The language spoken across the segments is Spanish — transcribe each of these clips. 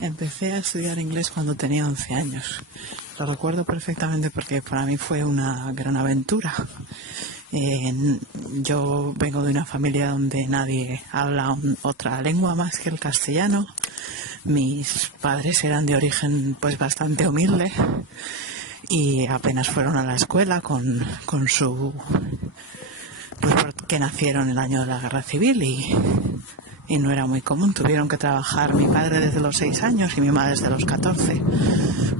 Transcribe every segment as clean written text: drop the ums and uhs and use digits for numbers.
Empecé a estudiar inglés cuando tenía 11 años. Lo recuerdo perfectamente porque para mí fue una gran aventura. Yo vengo de una familia donde nadie habla otra lengua más que el castellano. Mis padres eran de origen pues bastante humilde y apenas fueron a la escuela con su... pues porque nacieron en el año de la Guerra Civil y no era muy común. Tuvieron que trabajar mi padre desde los 6 años y mi madre desde los 14.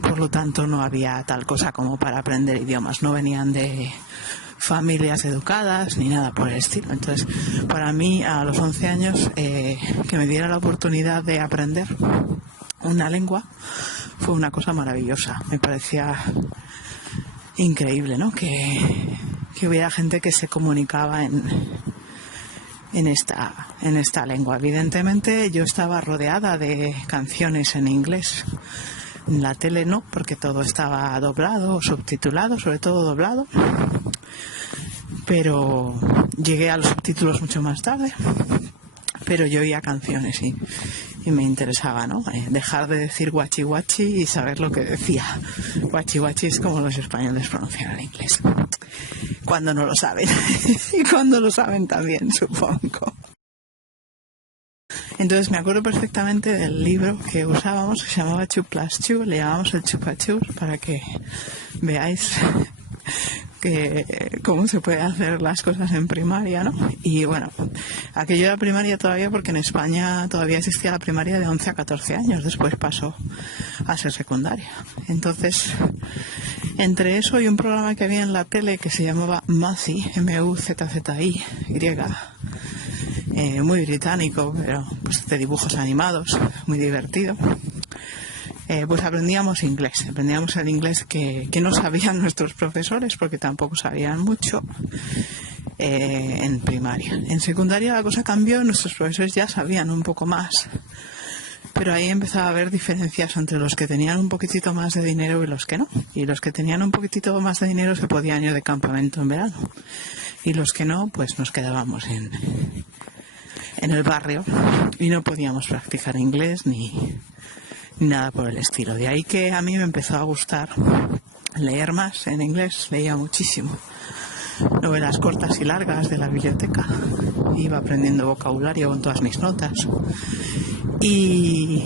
Por lo tanto, no había tal cosa como para aprender idiomas. No venían de familias educadas ni nada por el estilo. Entonces, para mí, a los 11 años, que me diera la oportunidad de aprender una lengua fue una cosa maravillosa. Me parecía increíble, ¿no? Que hubiera gente que se comunicaba en esta lengua. Evidentemente yo estaba rodeada de canciones en inglés. En la tele no, porque todo estaba doblado o subtitulado, sobre todo doblado. Pero llegué a los subtítulos mucho más tarde. Pero yo oía canciones y me interesaba, ¿no? Dejar de decir guachi guachi y saber lo que decía. Guachi guachi es como los españoles pronuncian en inglés. Cuando no lo saben. Y cuando lo saben también, supongo. Entonces me acuerdo perfectamente del libro que usábamos, que se llamaba 2+2, le llamamos el chupachus, para que veáis cómo se puede hacer las cosas en primaria, ¿no? Y bueno, aquello era primaria todavía porque en España todavía existía la primaria de 11 a 14 años, después pasó a ser secundaria. Entonces, entre eso y un programa que había en la tele que se llamaba Muzzy, M-U-Z-Z-I, muy británico, pero pues de dibujos animados, muy divertido. Pues aprendíamos inglés, aprendíamos el inglés que no sabían nuestros profesores porque tampoco sabían mucho en primaria. En secundaria la cosa cambió, nuestros profesores ya sabían un poco más, pero ahí empezaba a haber diferencias entre los que tenían un poquitito más de dinero y los que no. Y los que tenían un poquitito más de dinero se podían ir de campamento en verano y los que no, pues nos quedábamos en el barrio y no podíamos practicar inglés ni nada por el estilo. De ahí que a mí me empezó a gustar leer más en inglés, leía muchísimo novelas cortas y largas de la biblioteca, iba aprendiendo vocabulario con todas mis notas y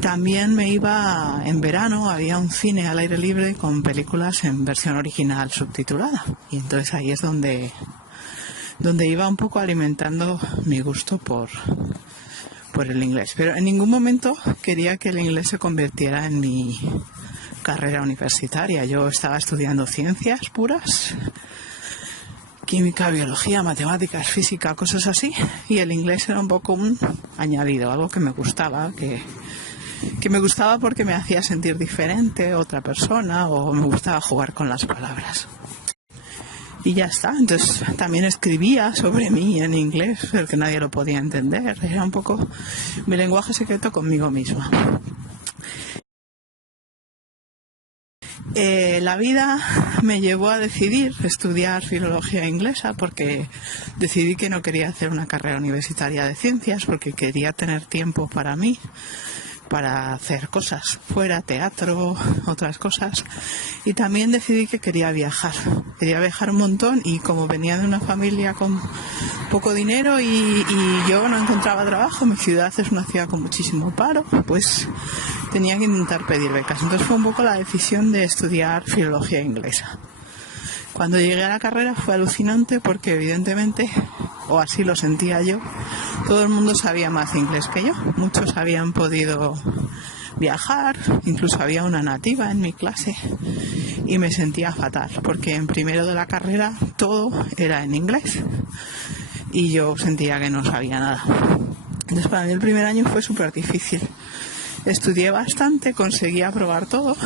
también me iba en verano, había un cine al aire libre con películas en versión original subtitulada y entonces ahí es donde iba un poco alimentando mi gusto por el inglés. Pero en ningún momento quería que el inglés se convirtiera en mi carrera universitaria. Yo estaba estudiando ciencias puras, química, biología, matemáticas, física, cosas así, y el inglés era un poco un añadido, algo que me gustaba, que me gustaba porque me hacía sentir diferente, otra persona, o me gustaba jugar con las palabras. Y ya está. Entonces también escribía sobre mí en inglés, pero que nadie lo podía entender. Era un poco mi lenguaje secreto conmigo misma. La vida me llevó a decidir estudiar filología inglesa porque decidí que no quería hacer una carrera universitaria de ciencias porque quería tener tiempo para mí, para hacer cosas fuera, teatro, otras cosas, y también decidí que quería viajar un montón, y como venía de una familia con poco dinero y yo no encontraba trabajo, mi ciudad es una ciudad con muchísimo paro, pues tenía que intentar pedir becas. Entonces fue un poco la decisión de estudiar filología inglesa. Cuando llegué a la carrera fue alucinante porque evidentemente, o así lo sentía yo, todo el mundo sabía más inglés que yo. Muchos habían podido viajar, incluso había una nativa en mi clase y me sentía fatal porque en primero de la carrera todo era en inglés y yo sentía que no sabía nada. Entonces para mí el primer año fue súper difícil. Estudié bastante, conseguí aprobar todo.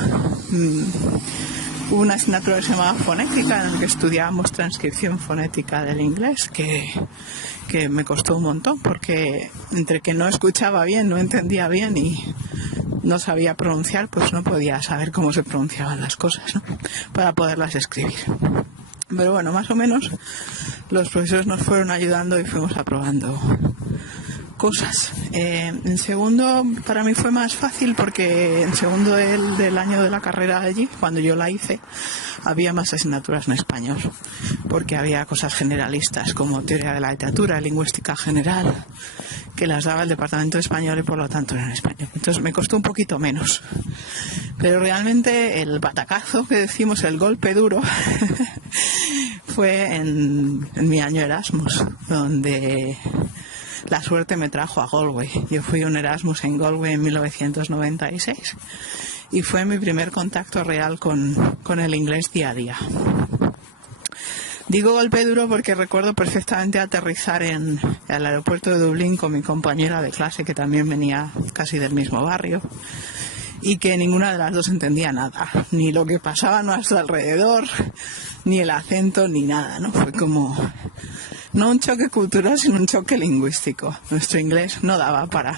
Hubo una asignatura que se llamaba fonética, en la que estudiábamos transcripción fonética del inglés, que me costó un montón, porque entre que no escuchaba bien, no entendía bien y no sabía pronunciar, pues no podía saber cómo se pronunciaban las cosas, ¿no? Para poderlas escribir. Pero bueno, más o menos los profesores nos fueron ayudando y fuimos aprobando cosas. En segundo para mí fue más fácil porque en segundo del año de la carrera allí, cuando yo la hice, había más asignaturas en español, porque había cosas generalistas como teoría de la literatura, lingüística general, que las daba el departamento de español y por lo tanto eran en español. Entonces me costó un poquito menos. Pero realmente el batacazo que decimos, el golpe duro, fue en mi año Erasmus, donde la suerte me trajo a Galway. Yo fui a un Erasmus en Galway en 1996 y fue mi primer contacto real con el inglés día a día. Digo golpe duro porque recuerdo perfectamente aterrizar en el aeropuerto de Dublín con mi compañera de clase, que también venía casi del mismo barrio, y que ninguna de las dos entendía nada, ni lo que pasaba a nuestro alrededor, ni el acento, ni nada, ¿no? Fue como, no un choque cultural, sino un choque lingüístico. Nuestro inglés no daba para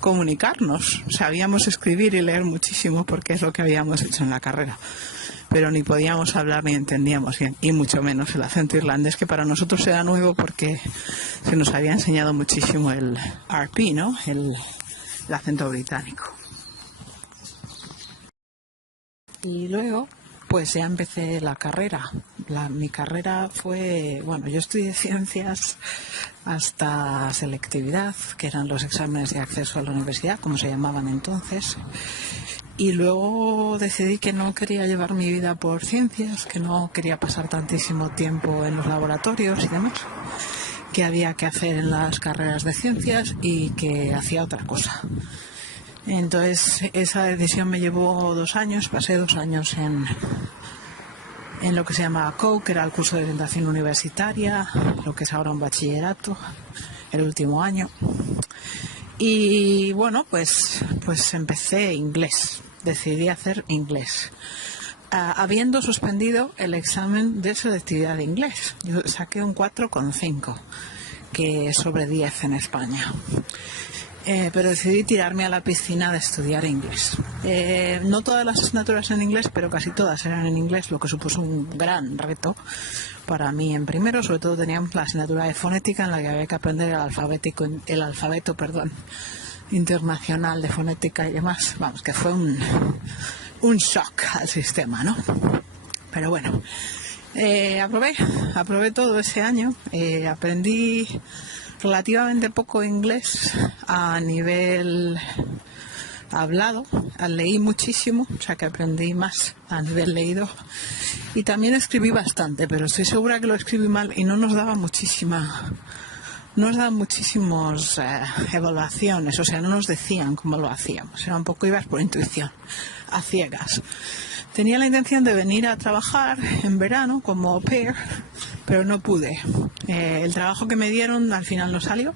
comunicarnos. Sabíamos escribir y leer muchísimo porque es lo que habíamos hecho en la carrera, pero ni podíamos hablar ni entendíamos bien, y mucho menos el acento irlandés, que para nosotros era nuevo porque se nos había enseñado muchísimo el RP, ¿no? El acento británico. Y luego, pues ya empecé la carrera. Mi carrera fue, bueno, yo estudié ciencias hasta selectividad, que eran los exámenes de acceso a la universidad, como se llamaban entonces. Y luego decidí que no quería llevar mi vida por ciencias, que no quería pasar tantísimo tiempo en los laboratorios y demás, que había que hacer en las carreras de ciencias y que hacía otra cosa. Entonces esa decisión me llevó 2 años, pasé 2 años en lo que se llama COU, que era el curso de orientación universitaria, lo que es ahora un bachillerato, el último año. Y bueno, pues empecé inglés, decidí hacer inglés, habiendo suspendido el examen de selectividad de inglés. Yo saqué un 4,5, que es sobre 10 en España. Pero decidí tirarme a la piscina de estudiar inglés. No todas las asignaturas en inglés, pero casi todas eran en inglés, lo que supuso un gran reto para mí en primero. Sobre todo teníamos la asignatura de fonética, en la que había que aprender el alfabeto internacional de fonética y demás. Vamos, que fue un shock al sistema, ¿no? Pero bueno, aprobé todo ese año. Aprendí relativamente poco inglés a nivel hablado, leí muchísimo, o sea que aprendí más a nivel leído, y también escribí bastante, pero estoy segura que lo escribí mal y no nos daban muchísimas evaluaciones, o sea, no nos decían cómo lo hacíamos, era un poco, ibas por intuición, a ciegas. Tenía la intención de venir a trabajar en verano como au pair, pero no pude. El trabajo que me dieron al final no salió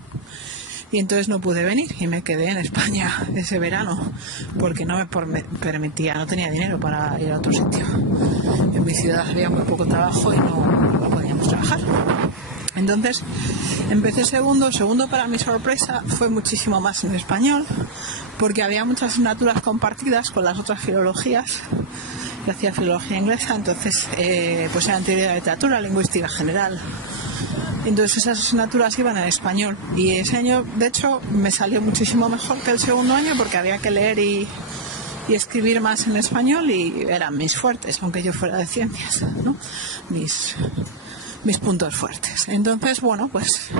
y entonces no pude venir y me quedé en España ese verano porque no me permitía, no tenía dinero para ir a otro sitio. En mi ciudad había muy poco trabajo y no podíamos trabajar. Entonces empecé segundo para mi sorpresa fue muchísimo más en español, porque había muchas asignaturas compartidas con las otras filologías. Yo hacía filología inglesa, entonces pues eran teoría de la literatura, lingüística general. Entonces esas asignaturas iban en español y ese año de hecho me salió muchísimo mejor que el segundo año, porque había que leer y escribir más en español y eran mis fuertes, aunque yo fuera de ciencias, ¿no? Mis puntos fuertes. Entonces, bueno, pues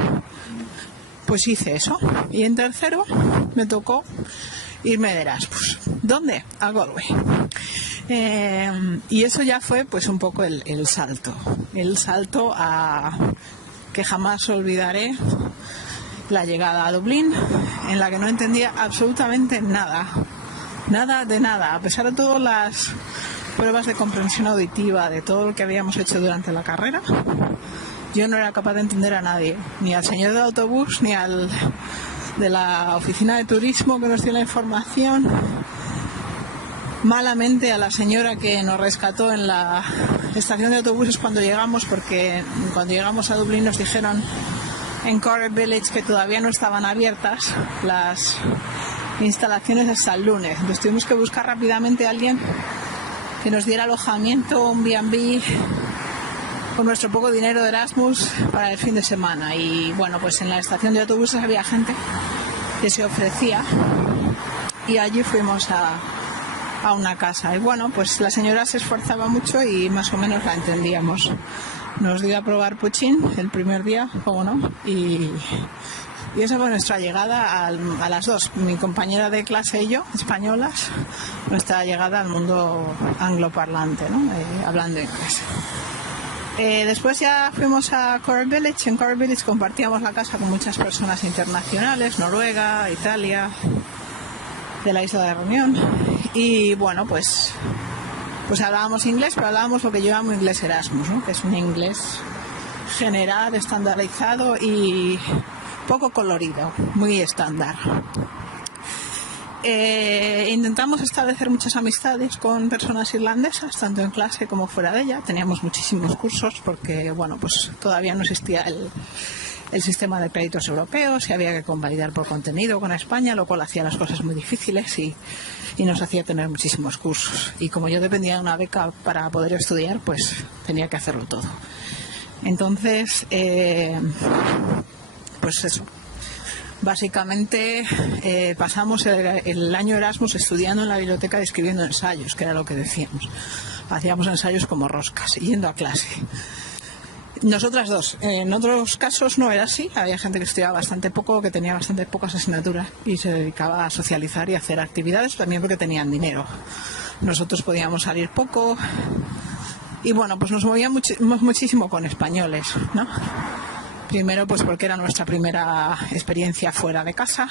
hice eso. Y en tercero me tocó irme de Erasmus. ¿Dónde? A Galway. Y eso ya fue pues un poco el salto. El salto a que jamás olvidaré, la llegada a Dublín, en la que no entendía absolutamente nada. Nada de nada. A pesar de todas las pruebas de comprensión auditiva, de todo lo que habíamos hecho durante la carrera, yo no era capaz de entender a nadie, ni al señor del autobús, ni al de la oficina de turismo que nos dio la información, malamente a la señora que nos rescató en la estación de autobuses cuando llegamos, porque cuando llegamos a Dublín nos dijeron en Corrib Village que todavía no estaban abiertas las instalaciones hasta el lunes. Entonces tuvimos que buscar rápidamente a alguien que nos diera alojamiento, un B&B, con nuestro poco dinero de Erasmus para el fin de semana. Y bueno, pues en la estación de autobuses había gente que se ofrecía y allí fuimos a una casa. Y bueno, pues la señora se esforzaba mucho y más o menos la entendíamos. Nos dio a probar puchín el primer día, cómo no, y esa fue nuestra llegada a las dos, mi compañera de clase y yo, españolas, nuestra llegada al mundo angloparlante, ¿no? Hablando inglés. Después ya fuimos a Coral Village. En Coral Village compartíamos la casa con muchas personas internacionales, Noruega, Italia, de la isla de Reunión. Y bueno, pues hablábamos inglés, pero hablábamos lo que yo llamo inglés Erasmus, ¿no? Que es un inglés general, estandarizado y poco colorido, muy estándar. Intentamos establecer muchas amistades con personas irlandesas, tanto en clase como fuera de ella. Teníamos muchísimos cursos porque, bueno, pues todavía no existía el sistema de créditos europeos y había que convalidar por contenido con España, lo cual hacía las cosas muy difíciles y nos hacía tener muchísimos cursos. Y como yo dependía de una beca para poder estudiar, pues tenía que hacerlo todo. Entonces, pues eso. Básicamente pasamos el año Erasmus estudiando en la biblioteca y escribiendo ensayos, que era lo que decíamos. Hacíamos ensayos como roscas, yendo a clase. Nosotras dos. En otros casos no era así. Había gente que estudiaba bastante poco, que tenía bastante pocas asignaturas y se dedicaba a socializar y a hacer actividades, también porque tenían dinero. Nosotros podíamos salir poco y bueno, pues nos movíamos muchísimo con españoles, ¿no? Primero pues porque era nuestra primera experiencia fuera de casa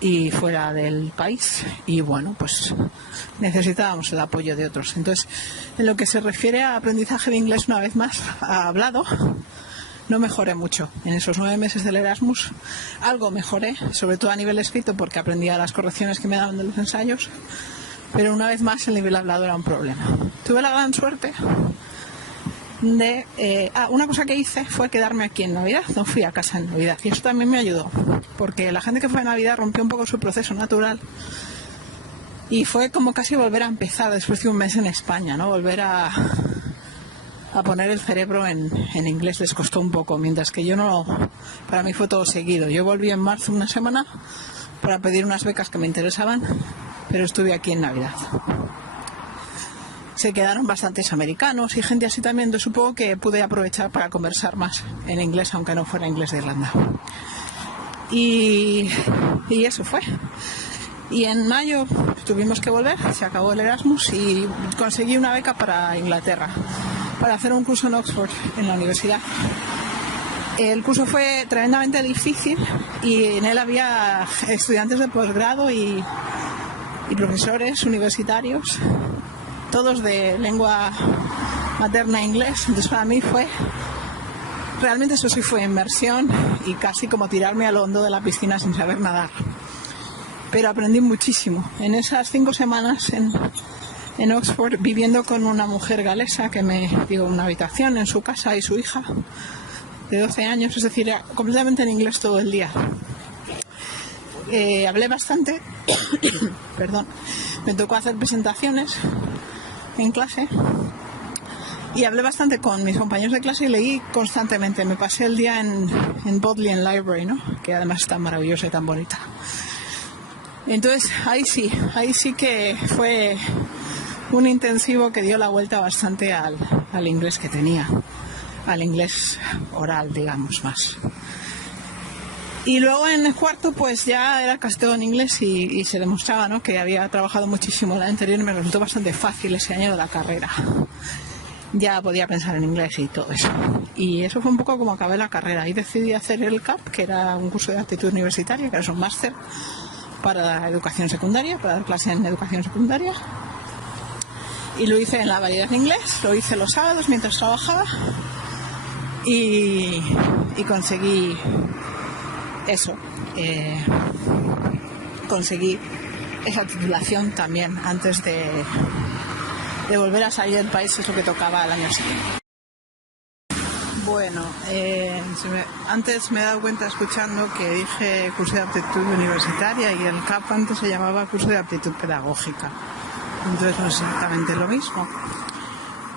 y fuera del país y bueno, pues necesitábamos el apoyo de otros. Entonces, en lo que se refiere a aprendizaje de inglés, una vez más, hablado, no mejoré mucho. En esos 9 meses del Erasmus algo mejoré, sobre todo a nivel escrito porque aprendía las correcciones que me daban de los ensayos, pero una vez más el nivel hablado era un problema. Tuve la gran suerte de una cosa que hice fue quedarme aquí en Navidad. No fui a casa en Navidad y eso también me ayudó porque la gente que fue a Navidad rompió un poco su proceso natural y fue como casi volver a empezar después de un mes en España, ¿no? Volver a poner el cerebro en inglés. Les costó un poco, mientras que yo no, para mí fue todo seguido. Yo volví en marzo una semana para pedir unas becas que me interesaban, pero estuve aquí en Navidad. Se quedaron bastantes americanos y gente así también. Yo supongo que pude aprovechar para conversar más en inglés, aunque no fuera inglés de Irlanda. Y eso fue. Y en mayo tuvimos que volver, se acabó el Erasmus y conseguí una beca para Inglaterra, para hacer un curso en Oxford, en la universidad. El curso fue tremendamente difícil y en él había estudiantes de posgrado y profesores universitarios, todos de lengua materna inglés. Entonces para mí realmente eso sí fue inmersión y casi como tirarme al hondo de la piscina sin saber nadar. Pero aprendí muchísimo. En esas 5 semanas en Oxford, viviendo con una mujer galesa que me dio una habitación en su casa y su hija de 12 años, es decir, era completamente en inglés todo el día. Hablé bastante, perdón, me tocó hacer presentaciones en clase y hablé bastante con mis compañeros de clase y leí constantemente. Me pasé el día en Bodleian Library, ¿no? Que además es tan maravillosa y tan bonita. Entonces ahí sí que fue un intensivo que dio la vuelta bastante al inglés que tenía, al inglés oral, digamos, más. Y luego en el cuarto pues ya era casi todo en inglés y se demostraba, ¿no?, que había trabajado muchísimo el anterior y me resultó bastante fácil ese año de la carrera. Ya podía pensar en inglés y todo eso. Y eso fue un poco como acabé la carrera. Ahí decidí hacer el CAP, que era un curso de aptitud universitaria, que es un máster para educación secundaria, para dar clase en educación secundaria. Y lo hice en la variedad de inglés, lo hice los sábados mientras trabajaba y conseguí eso, conseguí esa titulación también antes de volver a salir del país, es lo que tocaba al año siguiente. Bueno, antes me he dado cuenta escuchando que dije curso de aptitud universitaria y el CAP antes se llamaba curso de aptitud pedagógica. Entonces no es exactamente lo mismo.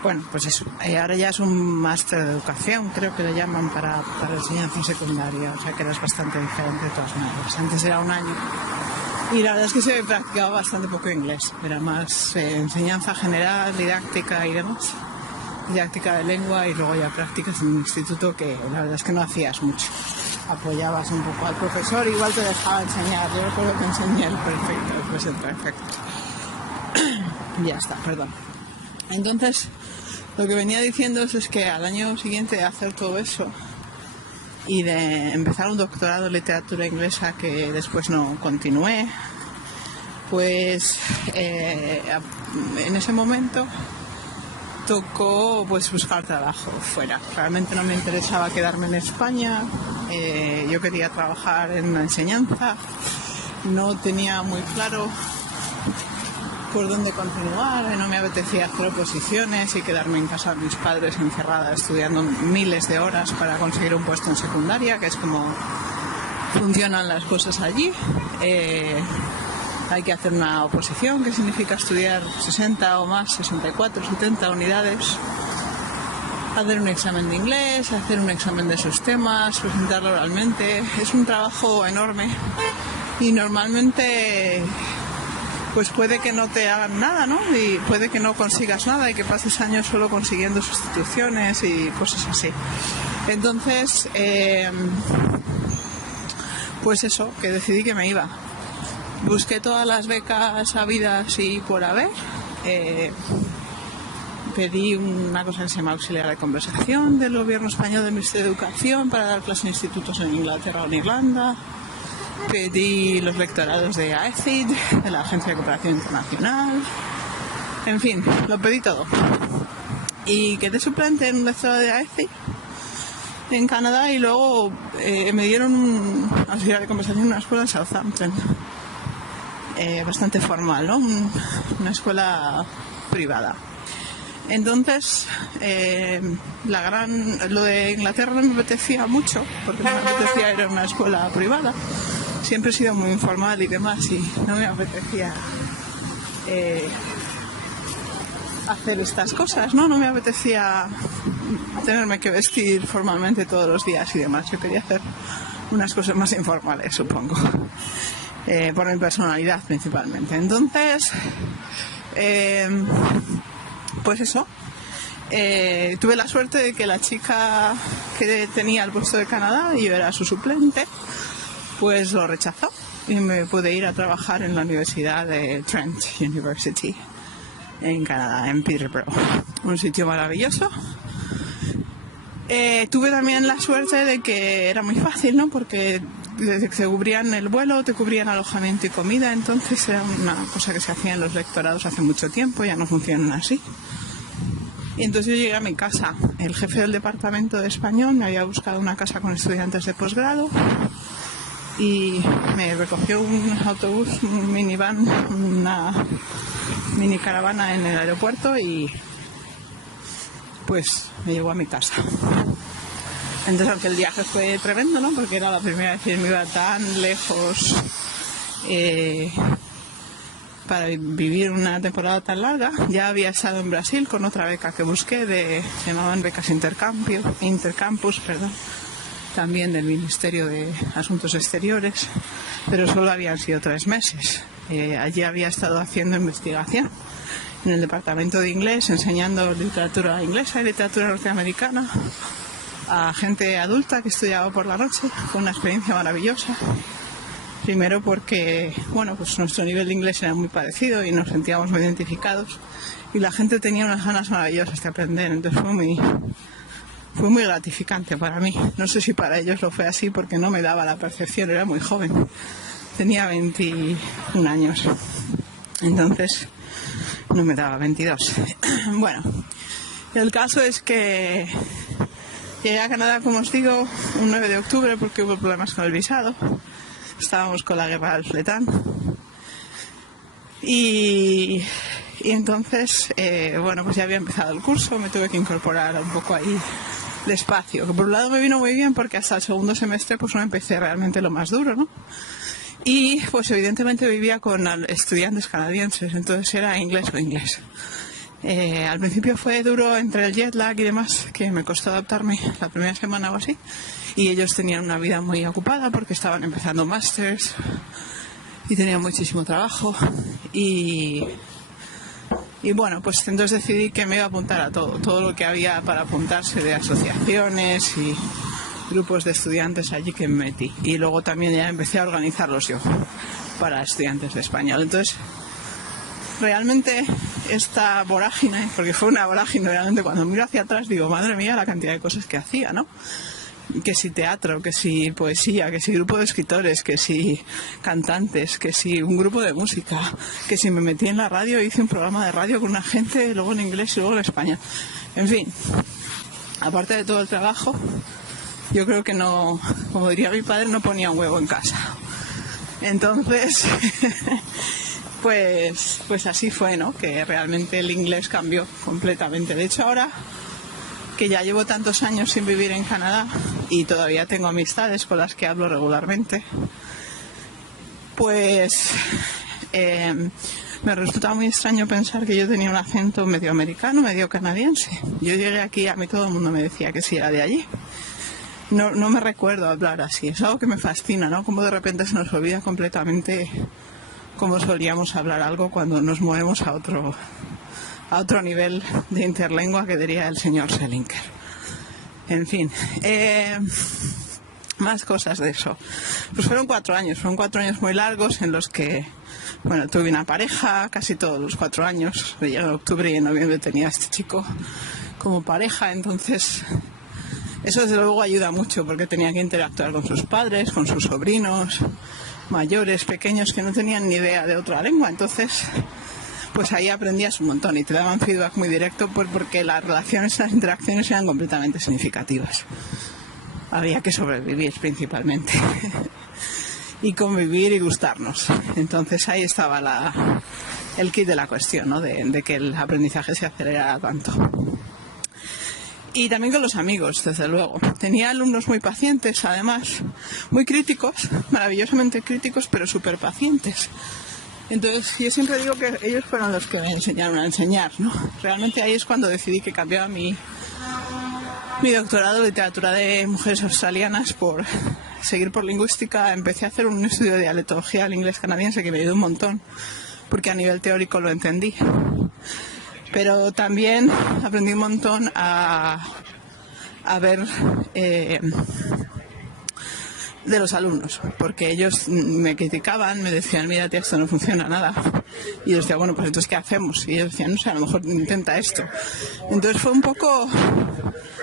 Bueno, pues eso. Ahora ya es un máster de educación, creo que le llaman para enseñanza secundaria, o sea que era bastante diferente de todas maneras. Antes era un año y la verdad es que se practicaba bastante poco inglés. Era más enseñanza general, didáctica y demás. Didáctica de lengua y luego ya prácticas en un instituto que la verdad es que no hacías mucho. Apoyabas un poco al profesor, igual te dejaba enseñar. Yo recuerdo que enseñé el perfecto, después el perfecto. Ya está, perdón. Entonces, lo que venía diciendo es que al año siguiente de hacer todo eso y de empezar un doctorado en literatura inglesa que después no continué, pues en ese momento tocó pues buscar trabajo fuera. Realmente no me interesaba quedarme en España, yo quería trabajar en la enseñanza, no tenía muy claro por dónde continuar, no me apetecía hacer oposiciones y quedarme en casa de mis padres encerrada estudiando miles de horas para conseguir un puesto en secundaria, que es como funcionan las cosas allí. Hay que hacer una oposición, que significa estudiar 60 o más, 64, 70 unidades, hacer un examen de inglés, hacer un examen de esos temas, presentarlo oralmente. Es un trabajo enorme y normalmente pues puede que no te hagan nada, ¿no? Y puede que no consigas nada y que pases años solo consiguiendo sustituciones y cosas así. Entonces, pues eso, que decidí que me iba. Busqué todas las becas habidas y por haber. Pedí una cosa que se llama auxiliar de conversación del gobierno español del Ministerio de Educación para dar clases en institutos en Inglaterra o en Irlanda. Pedí los lectorados de AECID, de la Agencia de Cooperación Internacional. En fin, lo pedí todo. Y quedé suplente en un lectorado de AECID en Canadá y luego me dieron un auxiliar de conversación en una escuela en Southampton. Bastante formal, ¿no? Una escuela privada. Entonces, lo de Inglaterra no me apetecía mucho, porque no me apetecía ir a una escuela privada. Siempre he sido muy informal y demás, y no me apetecía hacer estas cosas, ¿no? No me apetecía tenerme que vestir formalmente todos los días y demás. Yo quería hacer unas cosas más informales, supongo. Por mi personalidad principalmente. Entonces, pues eso, tuve la suerte de que la chica que tenía el puesto de Canadá, y yo era su suplente, pues lo rechazó y me pude ir a trabajar en la Universidad de Trent University en Canadá, en Peterborough, un sitio maravilloso. Tuve también la suerte de que era muy fácil, ¿no? Porque te cubrían el vuelo, te cubrían alojamiento y comida, entonces era una cosa que se hacía en los lectorados hace mucho tiempo, ya no funcionan así. Y entonces yo llegué a mi casa. El jefe del departamento de español me había buscado una casa con estudiantes de posgrado y me recogió un autobús, un minivan, una mini caravana en el aeropuerto y pues me llevó a mi casa. Entonces, aunque el viaje fue tremendo, ¿no? Porque era la primera vez que me iba tan lejos para vivir una temporada tan larga. Ya había estado en Brasil con otra beca que busqué, se llamaban becas intercampus, también del Ministerio de Asuntos Exteriores, pero solo habían sido 3 meses. Allí había estado haciendo investigación en el departamento de inglés, enseñando literatura inglesa y literatura norteamericana a gente adulta que estudiaba por la noche. Fue una experiencia maravillosa. Primero porque, bueno, pues nuestro nivel de inglés era muy parecido y nos sentíamos muy identificados y la gente tenía unas ganas maravillosas de aprender, entonces fue muy gratificante para mí. No sé si para ellos lo fue así porque no me daba la percepción, era muy joven, tenía 21 años, entonces no me daba 22. Bueno, el caso es que llegué a Canadá, como os digo, un 9 de octubre porque hubo problemas con el visado. Estábamos con la guerra del Fletán. Y entonces, bueno, pues ya había empezado el curso, me tuve que incorporar un poco ahí despacio. Que por un lado me vino muy bien porque hasta el segundo semestre pues no empecé realmente lo más duro, ¿no? Y pues evidentemente vivía con estudiantes canadienses, entonces era inglés o inglés. Al principio fue duro entre el jet lag y demás, que me costó adaptarme la primera semana o así. Y ellos tenían una vida muy ocupada porque estaban empezando másters y tenían muchísimo trabajo. Y bueno, pues entonces decidí que me iba a apuntar a todo lo que había para apuntarse de asociaciones y grupos de estudiantes allí que me metí. Y luego también ya empecé a organizarlos yo para estudiantes de español. Entonces, realmente esta vorágine, porque fue una vorágine realmente, cuando miro hacia atrás digo, madre mía, la cantidad de cosas que hacía, ¿no? Que si teatro, que si poesía, que si grupo de escritores, que si cantantes, que si un grupo de música, que si me metí en la radio e hice un programa de radio con una gente, luego en inglés y luego en español. En fin, aparte de todo el trabajo, yo creo que no, como diría mi padre, no ponía un huevo en casa. Entonces, pues así fue, ¿no? Que realmente el inglés cambió completamente. De hecho, ahora que ya llevo tantos años sin vivir en Canadá y todavía tengo amistades con las que hablo regularmente, pues me resulta muy extraño pensar que yo tenía un acento medio americano, medio canadiense. Yo llegué aquí, a mí todo el mundo me decía que sí era de allí. No me recuerdo hablar así, es algo que me fascina, ¿no? Como de repente se nos olvida completamente cómo solíamos hablar algo cuando nos movemos a otro nivel de interlengua, que diría el señor Selinker. En fin, más cosas de eso. Pues fueron 4 años muy largos en los que, bueno, tuve una pareja casi todos los 4 años. En octubre y en noviembre tenía a este chico como pareja, entonces eso desde luego ayuda mucho porque tenía que interactuar con sus padres, con sus sobrinos, mayores, pequeños, que no tenían ni idea de otra lengua, entonces pues ahí aprendías un montón y te daban feedback muy directo porque las relaciones, las interacciones eran completamente significativas. Había que sobrevivir principalmente y convivir y gustarnos. Entonces ahí estaba el kit de la cuestión, ¿no? De que el aprendizaje se acelerara tanto. Y también con los amigos, desde luego. Tenía alumnos muy pacientes, además, muy críticos, maravillosamente críticos, pero súper pacientes. Entonces yo siempre digo que ellos fueron los que me enseñaron a enseñar, ¿no? Realmente ahí es cuando decidí que cambiaba mi doctorado de literatura de mujeres australianas por seguir por lingüística. Empecé a hacer un estudio de dialectología al inglés canadiense que me ayudó un montón, porque a nivel teórico lo entendí. Pero también aprendí un montón a ver de los alumnos, porque ellos me criticaban, me decían, mira tía, esto no funciona nada, y yo decía, bueno, pues entonces ¿qué hacemos? Y ellos decían, no sé, a lo mejor intenta esto. Entonces fue un poco,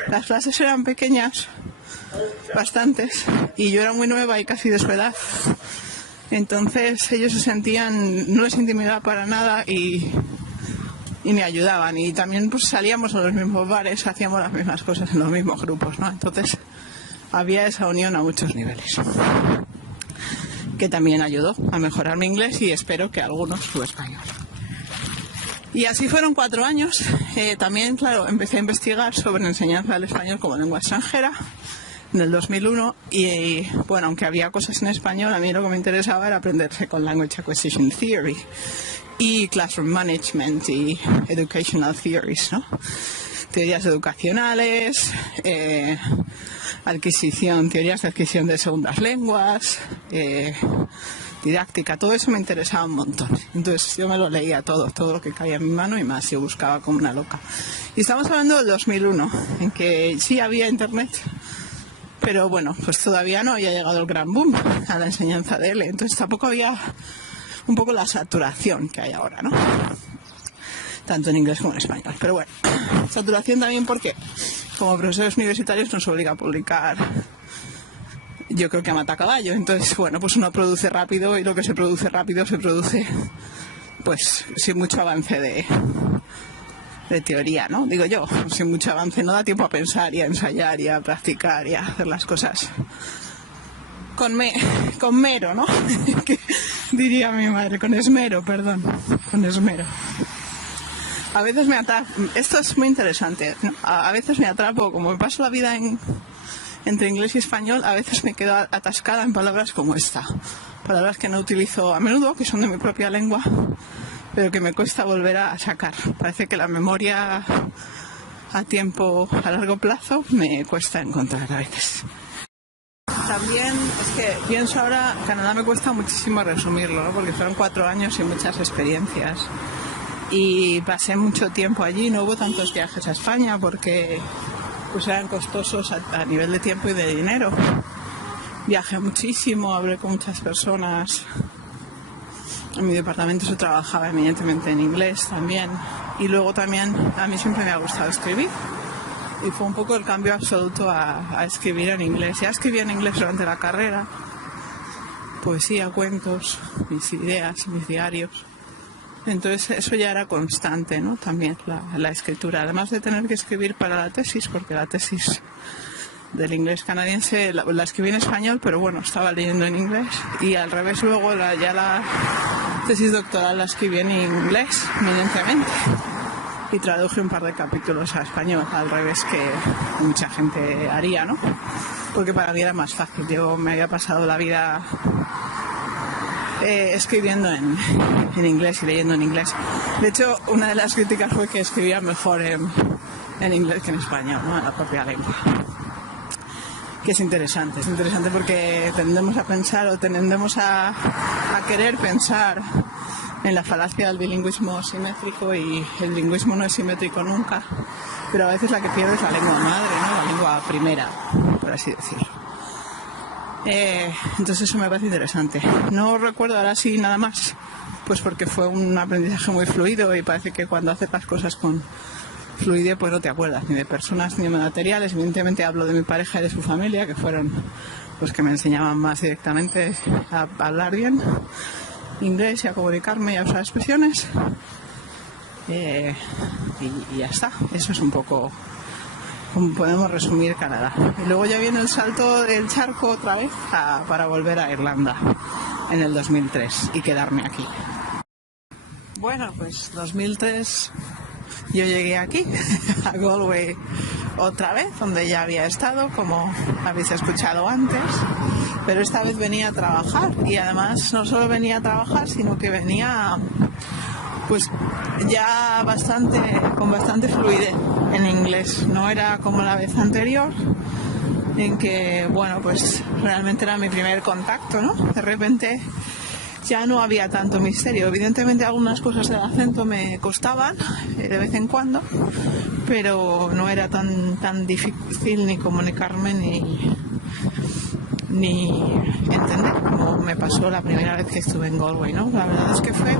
las clases eran pequeñas, bastantes, y yo era muy nueva y casi de su edad, entonces ellos se sentían, no les intimidaba para nada y me ayudaban, y también pues salíamos a los mismos bares, hacíamos las mismas cosas en los mismos grupos, ¿no? Entonces había esa unión a muchos niveles, que también ayudó a mejorar mi inglés y espero que algunos su español. Y así fueron 4 años. También, claro, empecé a investigar sobre enseñanza del español como lengua extranjera en el 2001 y, bueno, aunque había cosas en español, a mí lo que me interesaba era aprender Second Language Acquisition Theory y Classroom Management y Educational Theories, ¿no? Teorías educacionales, teorías de adquisición de segundas lenguas, didáctica, todo eso me interesaba un montón. Entonces yo me lo leía todo lo que caía en mi mano y más, yo buscaba como una loca. Y estamos hablando del 2001, en que sí había internet, pero bueno, pues todavía no había llegado el gran boom a la enseñanza de L, entonces tampoco había un poco la saturación que hay ahora, ¿no? Tanto en inglés como en español. Pero bueno, saturación también porque como profesores universitarios nos obliga a publicar, yo creo que a matacaballo. Entonces, bueno, pues uno produce rápido y lo que se produce rápido se produce pues sin mucho avance de teoría, ¿no? Digo yo, sin mucho avance, no da tiempo a pensar y a ensayar y a practicar y a hacer las cosas con mero, ¿no? Diría mi madre, con esmero, perdón, con esmero. A veces me atrapo, esto es muy interesante, ¿no? A veces me atrapo, como me paso la vida entre inglés y español, a veces me quedo atascada en palabras como esta, palabras que no utilizo a menudo, que son de mi propia lengua, pero que me cuesta volver a sacar. Parece que la memoria a largo plazo me cuesta encontrar a veces. También es que pienso ahora, Canadá me cuesta muchísimo resumirlo, ¿no? Porque fueron 4 años y muchas experiencias. Y pasé mucho tiempo allí, no hubo tantos viajes a España porque pues eran costosos a nivel de tiempo y de dinero. Viajé muchísimo, hablé con muchas personas. En mi departamento se trabajaba eminentemente en inglés también. Y luego también a mí siempre me ha gustado escribir. Y fue un poco el cambio absoluto a escribir en inglés. Ya escribía en inglés durante la carrera, poesía, cuentos, mis ideas, mis diarios. Entonces eso ya era constante, ¿no? También la escritura. Además de tener que escribir para la tesis, porque la tesis del inglés canadiense la escribí en español, pero bueno, estaba leyendo en inglés. Y al revés luego la tesis doctoral la escribí en inglés, eminentemente. Y traduje un par de capítulos a español, al revés que mucha gente haría, ¿no? Porque para mí era más fácil. Yo me había pasado la vida escribiendo en inglés y leyendo en inglés. De hecho, una de las críticas fue que escribía mejor en inglés que en español, ¿no? En la propia lengua. Que es interesante porque tendemos a pensar o tendemos a querer pensar en la falacia del bilingüismo simétrico, y el lingüismo no es simétrico nunca, pero a veces la que pierde es la lengua madre, ¿no? La lengua primera, por así decirlo. Entonces eso me parece interesante. No recuerdo ahora sí nada más, pues porque fue un aprendizaje muy fluido, y parece que cuando haces las cosas con fluidez pues no te acuerdas ni de personas ni de materiales. Evidentemente hablo de mi pareja y de su familia, que fueron los que me enseñaban más directamente a hablar bien inglés y a comunicarme y a usar expresiones. Y ya está. Eso es un poco como podemos resumir Canadá. Y luego ya viene el salto del charco otra vez para volver a Irlanda en el 2003 y quedarme aquí. Bueno, pues 2003 yo llegué aquí, a Galway otra vez, donde ya había estado, como habéis escuchado antes, pero esta vez venía a trabajar, y además no solo venía a trabajar, sino que venía pues ya con bastante fluidez en inglés. No era como la vez anterior, en que, bueno, pues realmente era mi primer contacto, ¿no? De repente ya no había tanto misterio. Evidentemente algunas cosas del acento me costaban de vez en cuando, pero no era tan difícil ni comunicarme ni entender, como me pasó la primera vez que estuve en Galway, ¿no? La verdad es que fue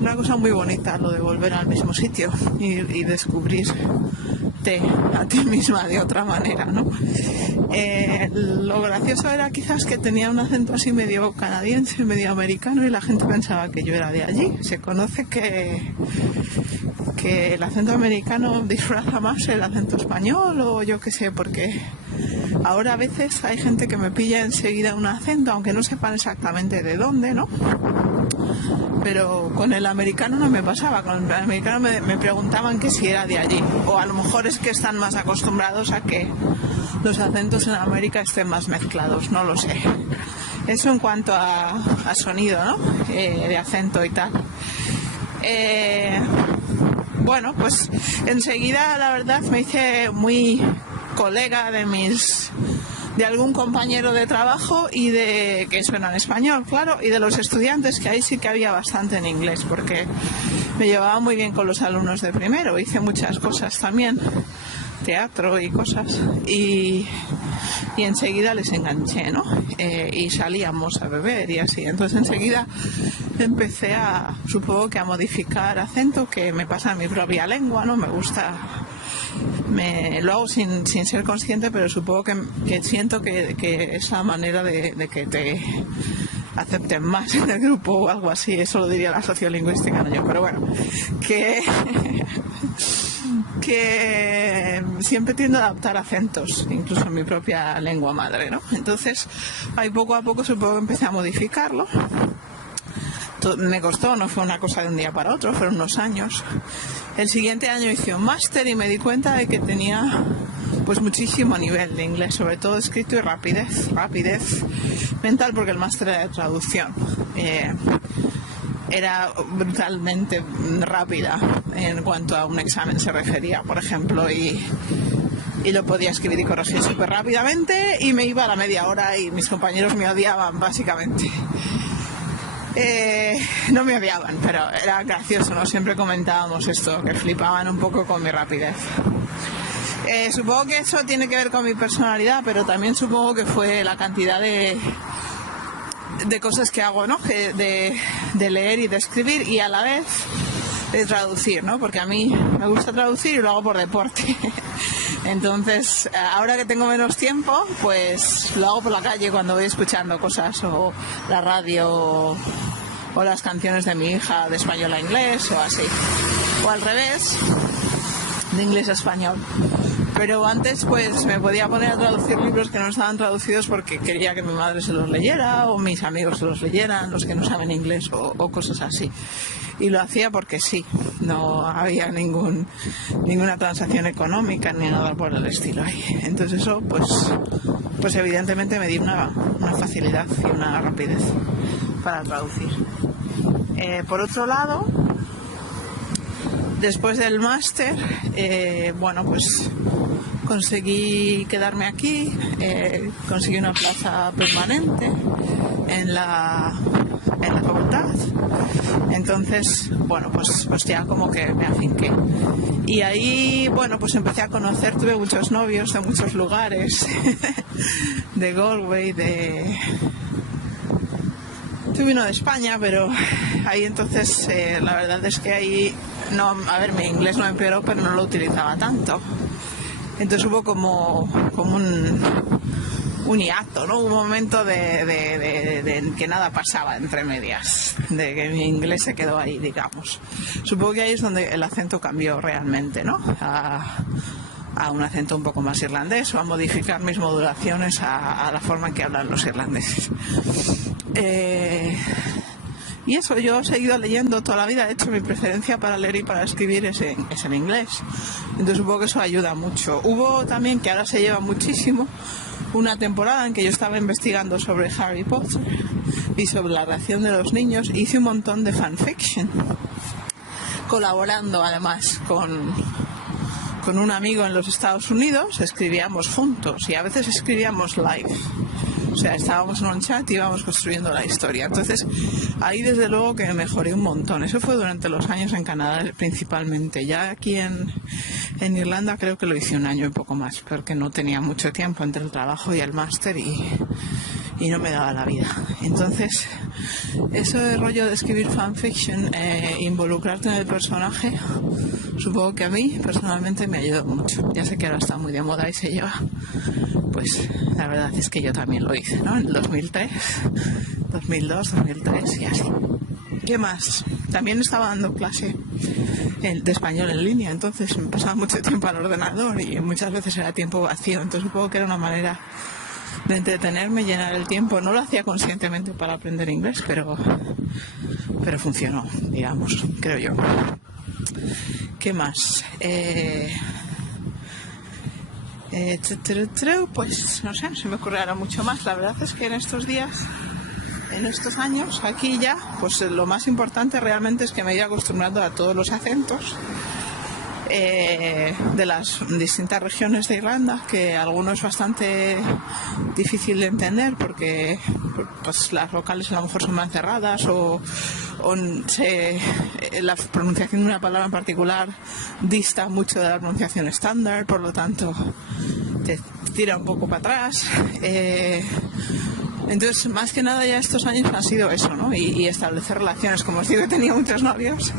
una cosa muy bonita lo de volver al mismo sitio y descubrirte a ti misma de otra manera, ¿no? Lo gracioso era quizás que tenía un acento así medio canadiense, medio americano, y la gente pensaba que yo era de allí. Se conoce que el acento americano disfraza más el acento español, o yo qué sé, porque ahora a veces hay gente que me pilla enseguida un acento, aunque no sepan exactamente de dónde, ¿no? Pero con el americano no me pasaba. Con el americano me preguntaban que si era de allí, o a lo mejor es que están más acostumbrados a que los acentos en América estén más mezclados, no lo sé. Eso en cuanto a sonido, ¿no? De acento y tal. Bueno, pues enseguida la verdad me hice muy colega de algún compañero de trabajo y de que suena en español, claro, y de los estudiantes, que ahí sí que había bastante en inglés, porque me llevaba muy bien con los alumnos de primero. Hice muchas cosas también, teatro y cosas, y enseguida les enganché, ¿no? Y salíamos a beber y así. Entonces enseguida empecé supongo que a modificar acento, que me pasa en mi propia lengua, ¿no? Me gusta, lo hago sin ser consciente, pero supongo que siento que es la manera de que te acepten más en el grupo o algo así. Eso lo diría la sociolingüística, no yo, pero bueno, que siempre tiendo a adaptar acentos, incluso en mi propia lengua madre, ¿no? Entonces, ahí poco a poco supongo que empecé a modificarlo. Me costó, no fue una cosa de un día para otro, fueron unos años. El siguiente año hice un máster y me di cuenta de que tenía pues muchísimo nivel de inglés, sobre todo escrito, y rapidez mental, porque el máster era de traducción. era brutalmente rápida en cuanto a un examen se refería, por ejemplo, y lo podía escribir y corregir súper rápidamente y me iba a la media hora y mis compañeros me odiaban básicamente. No me odiaban, pero era gracioso, ¿no? Siempre comentábamos esto, que flipaban un poco con mi rapidez. Supongo que eso tiene que ver con mi personalidad, pero también supongo que fue la cantidad de cosas que hago, ¿no? De leer y de escribir y a la vez de traducir, ¿no? Porque a mí me gusta traducir y lo hago por deporte. Entonces, ahora que tengo menos tiempo, pues lo hago por la calle cuando voy escuchando cosas, o la radio, o las canciones de mi hija de español a inglés, o así. O al revés, de inglés a español. Pero antes pues me podía poner a traducir libros que no estaban traducidos porque quería que mi madre se los leyera o mis amigos se los leyeran, los que no saben inglés o cosas así. Y lo hacía porque sí, no había ninguna transacción económica ni nada por el estilo ahí. Entonces eso pues evidentemente me dio una facilidad y una rapidez para traducir. Por otro lado, después del máster, bueno, pues conseguí quedarme aquí, conseguí una plaza permanente en la facultad. Entonces, bueno, pues ya como que me afinqué. Y ahí, bueno, pues empecé a conocer, tuve muchos novios de muchos lugares, de Galway, tuve uno de España, pero ahí entonces la verdad es que ahí, no, a ver, mi inglés no empeoró, pero no lo utilizaba tanto. Entonces hubo como un hiato, ¿no? Un momento de que nada pasaba entre medias, de que mi inglés se quedó ahí, digamos. Supongo que ahí es donde el acento cambió realmente, ¿no? A un acento un poco más irlandés, o a modificar mis modulaciones a la forma en que hablan los irlandeses. Y eso, yo he seguido leyendo toda la vida. De hecho, mi preferencia para leer y para escribir es en inglés. Entonces supongo que eso ayuda mucho. Hubo también, que ahora se lleva muchísimo, una temporada en que yo estaba investigando sobre Harry Potter y sobre la reacción de los niños. Hice un montón de fanfiction, colaborando además con un amigo en los Estados Unidos. Escribíamos juntos y a veces escribíamos live. O sea, estábamos en un chat y íbamos construyendo la historia. Entonces, ahí desde luego que mejoré un montón. Eso fue durante los años en Canadá principalmente. Ya aquí en Irlanda creo que lo hice un año y poco más, porque no tenía mucho tiempo entre el trabajo y el máster y no me daba la vida. Entonces, eso de rollo de escribir fanfiction, involucrarte en el personaje, supongo que a mí personalmente me ayudó mucho. Ya sé que ahora está muy de moda y se lleva. Pues la verdad es que yo también lo hice, ¿no? En el 2003, 2002, 2003 y así. ¿Qué más? También estaba dando clase de español en línea, entonces me pasaba mucho tiempo al ordenador y muchas veces era tiempo vacío. Entonces supongo que era una manera de entretenerme, llenar el tiempo. No lo hacía conscientemente para aprender inglés, pero funcionó, digamos, creo yo. ¿Qué más? Pues no sé, se me ocurre ahora mucho más. La verdad es que en estos días, en estos años, aquí ya, pues lo más importante realmente es que me he ido acostumbrando a todos los acentos de las distintas regiones de Irlanda, que alguno es bastante difícil de entender porque pues las vocales a lo mejor son más cerradas o la pronunciación de una palabra en particular dista mucho de la pronunciación estándar, por lo tanto te tira un poco para atrás. Entonces, más que nada ya estos años han sido eso, ¿no? Y establecer relaciones. Como os digo, he tenido muchos novios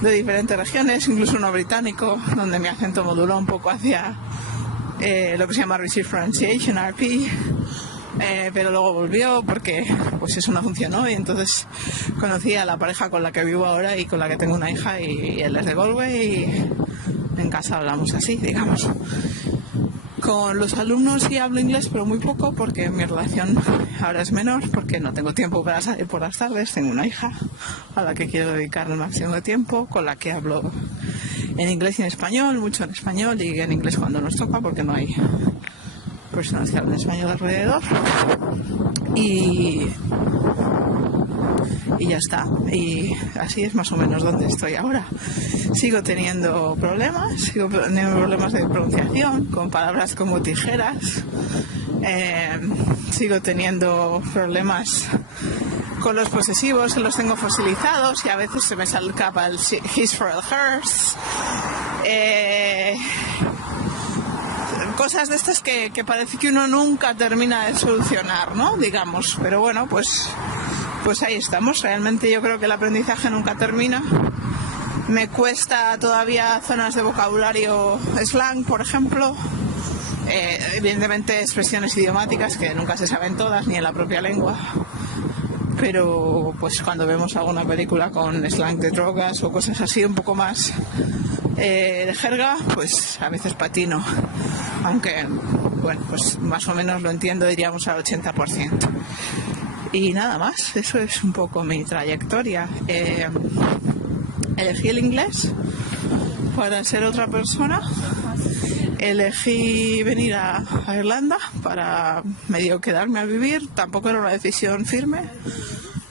de diferentes regiones, incluso uno británico, donde mi acento moduló un poco hacia lo que se llama Receive Pronunciation, RP, pero luego volvió porque pues eso no funcionó, y entonces conocí a la pareja con la que vivo ahora y con la que tengo una hija, y él es de Galway y en casa hablamos así, digamos. Con los alumnos sí hablo inglés, pero muy poco, porque mi relación ahora es menor, porque no tengo tiempo para salir por las tardes. Tengo una hija a la que quiero dedicar el máximo de tiempo, con la que hablo en inglés y en español, mucho en español, y en inglés cuando nos toca, porque no hay personas que hablen español alrededor. Y y ya está. Y así es más o menos donde estoy ahora. Sigo teniendo problemas de pronunciación con palabras como tijeras. Sigo teniendo problemas con los posesivos, que los tengo fosilizados y a veces se me escapa el his for el hers. Cosas de estas que parece que uno nunca termina de solucionar, ¿no? Digamos, pero bueno, pues ahí estamos. Realmente yo creo que el aprendizaje nunca termina. Me cuesta todavía zonas de vocabulario slang, por ejemplo. Evidentemente expresiones idiomáticas que nunca se saben todas, ni en la propia lengua. Pero pues cuando vemos alguna película con slang de drogas o cosas así un poco más de jerga, pues a veces patino. Aunque, bueno, pues más o menos lo entiendo, diríamos al 80%. Y nada más, eso es un poco mi trayectoria. Elegí el inglés para ser otra persona. Elegí venir a Irlanda para medio quedarme a vivir. Tampoco era una decisión firme,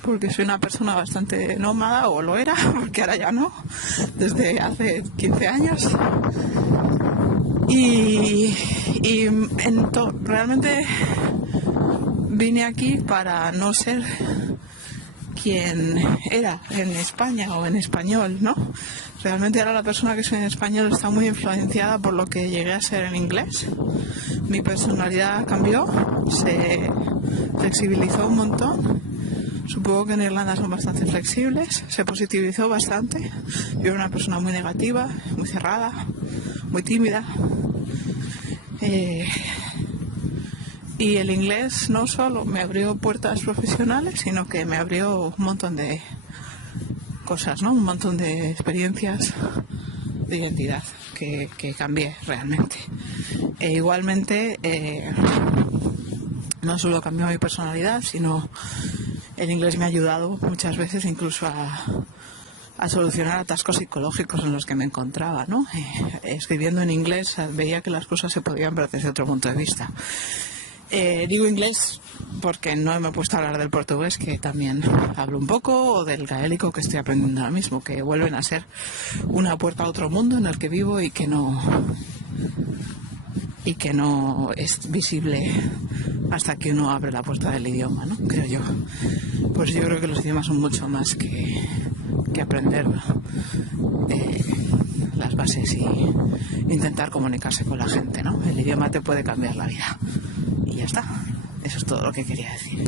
porque soy una persona bastante nómada, o lo era, porque ahora ya no, desde hace 15 años. Y realmente vine aquí para no ser quien era en España o en español, ¿no? Realmente ahora la persona que soy en español está muy influenciada por lo que llegué a ser en inglés. Mi personalidad cambió, se flexibilizó un montón. Supongo que en Irlanda son bastante flexibles, se positivizó bastante. Yo era una persona muy negativa, muy cerrada, muy tímida. Y el inglés no solo me abrió puertas profesionales, sino que me abrió un montón de cosas, ¿no? Un montón de experiencias de identidad que cambié realmente. Igualmente, no solo cambió mi personalidad, sino el inglés me ha ayudado muchas veces incluso a solucionar atascos psicológicos en los que me encontraba, ¿no? Escribiendo en inglés veía que las cosas se podían ver desde otro punto de vista. Digo inglés porque no me he puesto a hablar del portugués, que también hablo un poco, o del gaélico, que estoy aprendiendo ahora mismo, que vuelven a ser una puerta a otro mundo en el que vivo y que no es visible hasta que uno abre la puerta del idioma, ¿no? Creo yo. Pues yo creo que los idiomas son mucho más que aprender las bases y intentar comunicarse con la gente, ¿no? El idioma te puede cambiar la vida. Y ya está. Eso es todo lo que quería decir.